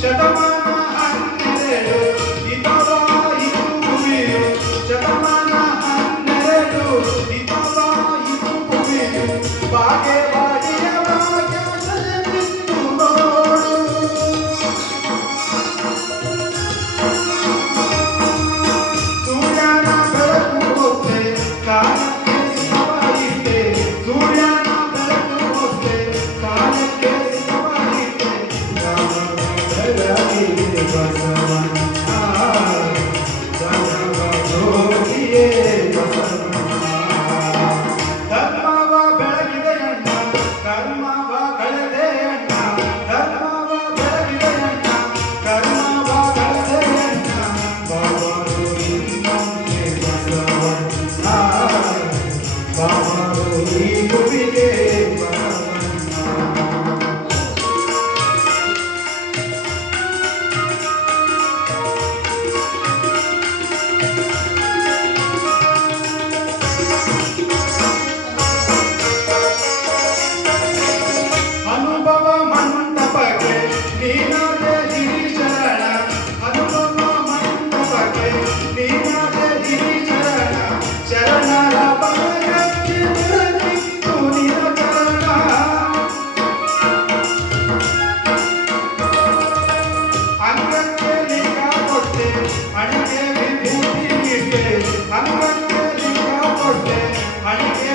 ಶತಮಾನ ಹನ್ನೆರಡು ಇತವ ಇದು ಭೂಮಿಯು ಶತಮಾನ ಹನ್ನೆರಡು ಇತವ ಇದು ಭೂಮಿಯು ಬಾಗೇವಾಡಿಯ ಭಾಗ್ಯದಲ್ಲಿ ಬಿತ್ತು ನೋಡು ಸೂರ್ಯನ ಬೆಳಕು ಹೋಗ್ತೆ ಕಾಲಕ್ಕೆ ಸಿದ್ಧವಾಗಿದೆ ಸೂರ್ಯನ ಬೆಳಕು ಹೋಗ್ತೆ ಕಾಲಕ್ಕೆ ಸಿದ್ಧವಾಗಿದೆ ಬೆಳಗಿದೆ ಬಸವಣ್ಣ ಜಗವ ಜೋಗಿಯೇ ಬಸವಣ್ಣ ಧರ್ಮವ ಬೆಳಗಿದೆ ಅಣ್ಣ ಕರ್ಮವ ಕಳೆದೆ ಅಣ್ಣ ಧರ್ಮವ ಬೆಳಗಿದೆ ಅಣ್ಣ ಕರ್ಮವ ಕಳೆದೆ ಅಣ್ಣ ಬಾಬರು ನಿನ್ನಂತೆ ಬಸವಣ್ಣ ಬಾಬರು ಈ ಭೂಮಿಗೆ ಬಸವಣ್ಣ ಅನುಭವ ಮಂಟಪಕ್ಕೆ ನೀನಾದೆ ಗಿರಿಚರಣ ಅನುಭವ ಮಂಟಪಕ್ಕೆ ನೀನಾದೆ ಗಿರಿಚರಣ ಶರಣರ ಭಾಗಕ್ಕೆ ಬರದಿತ್ತು ನಿನ್ನ ಚರಣ ಅಂಗಕ್ಕೆ ಲಿಂಗ ಕೊಟ್ಟೆ ಅಣಿಗೆ ವಿಭೂತಿ ಇಟ್ಟೆ ಅಂಗಕ್ಕೆ ಲಿಂಗ ಕೊಟ್ಟೆ ಅಣಿಗೆ